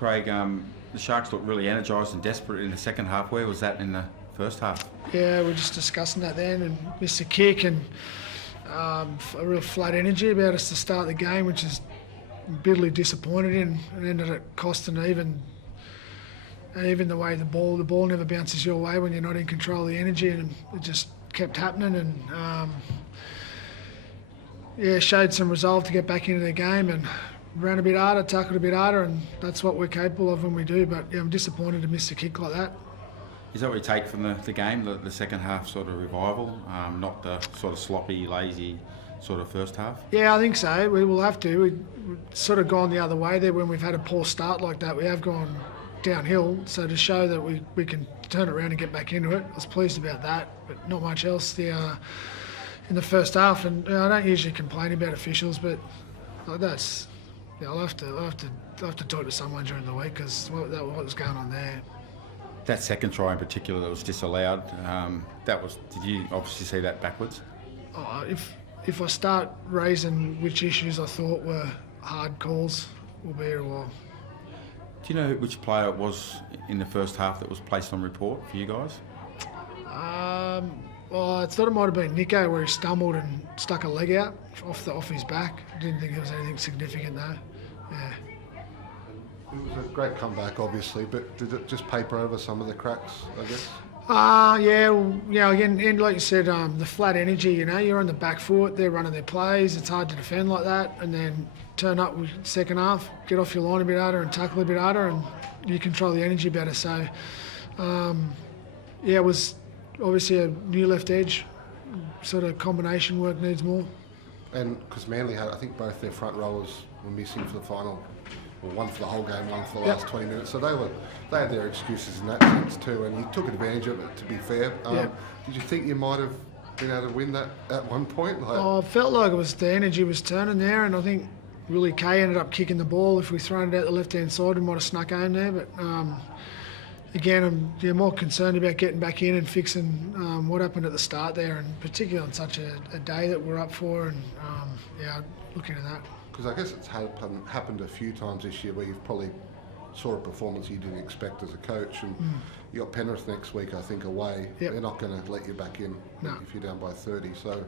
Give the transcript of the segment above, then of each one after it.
Craig, the Sharks looked really energised and desperate in the second half. Where was that in the first half? Yeah, we're just discussing that then, and missed a kick and a real flat energy about us to start the game, which is bitterly disappointed in, and ended up costing even the way the ball never bounces your way when you're not in control of the energy, and it just kept happening, and showed some resolve to get back into the game and ran a bit harder, tackled a bit harder, and that's what we're capable of when we do. But I'm disappointed to miss a kick like that. Is that what you take from the game, the second half sort of revival, not the sort of sloppy, lazy sort of first half? Yeah, I think so. We will have to. We've sort of gone the other way there when we've had a poor start like that. We have gone downhill, so to show that we can turn it around and get back into it, I was pleased about that, but not much else in the first half. And I don't usually complain about officials, but that's I'll have to talk to someone during the week, because what was going on there. That second try in particular that was disallowed, did you obviously see that backwards? Oh, if I start raising which issues I thought were hard calls, we'll be here a while. Do you know which player it was in the first half that was placed on report for you guys? Well, I thought it might have been Nico, where he stumbled and stuck a leg out off his back. Didn't think there was anything significant though. Yeah. It was a great comeback, obviously, but did it just paper over some of the cracks, I guess? Again, and like you said, the flat energy, you're on the back foot, they're running their plays, it's hard to defend like that, and then turn up with second half, get off your line a bit harder and tackle a bit harder, and you control the energy better. So, it was obviously a new left edge, sort of combination work needs more. And because Manly had, I think both their front rowers were missing for the final. Well, one for the whole game, one for the last 20 minutes. So they had their excuses in that sense too, and you took advantage of it, to be fair. Did you think you might have been able to win that at one point? I felt like the energy was turning there, and I think Willie Kay ended up kicking the ball. If we thrown it out the left-hand side, we might have snuck home there. But again, I'm more concerned about getting back in and fixing what happened at the start there, and particularly on such a day that we're up for, and looking at that. Because I guess it's happened a few times this year where you've probably saw a performance you didn't expect as a coach, and you got Penrith next week, I think, away. Yep. They're not going to let you back in if you're down by 30. So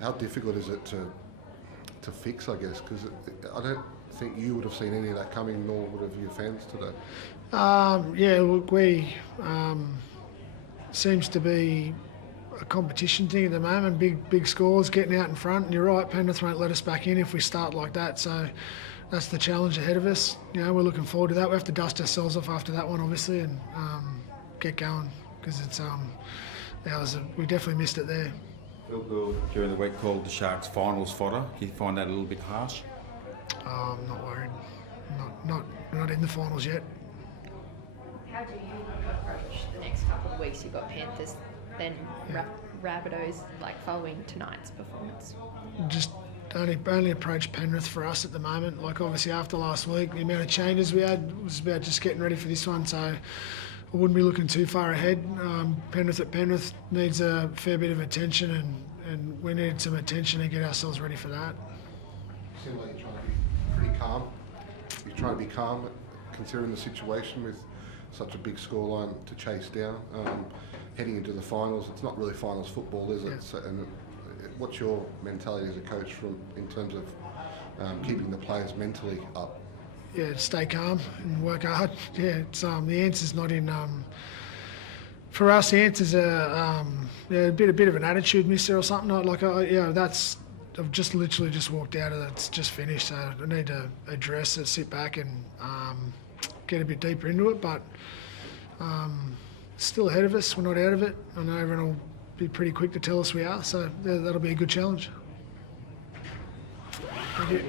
how difficult is it to fix, I guess? Because I don't think you would have seen any of that coming, nor would have your fans today. Look, we seems to be a competition thing at the moment, big scores, getting out in front, and you're right, Penrith won't let us back in if we start like that, so that's the challenge ahead of us. We're looking forward to that. We have to dust ourselves off after that one, obviously, and get going, because it's we definitely missed it there. Phil Gould during the week called the Sharks finals fodder. Do you find that a little bit harsh? I'm not worried. We're not in the finals yet. How do you approach the next couple of weeks? You've got Panthers, then Rabbitohs, following tonight's performance. Just only approach Penrith for us at the moment. Obviously after last week, the amount of changes we had was about just getting ready for this one, so I wouldn't be looking too far ahead. Penrith needs a fair bit of attention, and we need some attention to get ourselves ready for that. You seem like you're trying to be pretty calm. You're trying to be calm considering the situation with such a big scoreline to chase down. Heading into the finals, it's not really finals football, is it? Yeah. So, and what's your mentality as a coach in terms of keeping the players mentally up? Yeah, stay calm and work hard. Yeah, it's the answer's not in. For us, the answer's a bit of an attitude miss there or something. I've just literally walked out of it. It's just finished, so I need to address it, sit back, and get a bit deeper into it. But still ahead of us. We're not out of it. I know everyone will be pretty quick to tell us we are, so that'll be a good challenge. Thank you.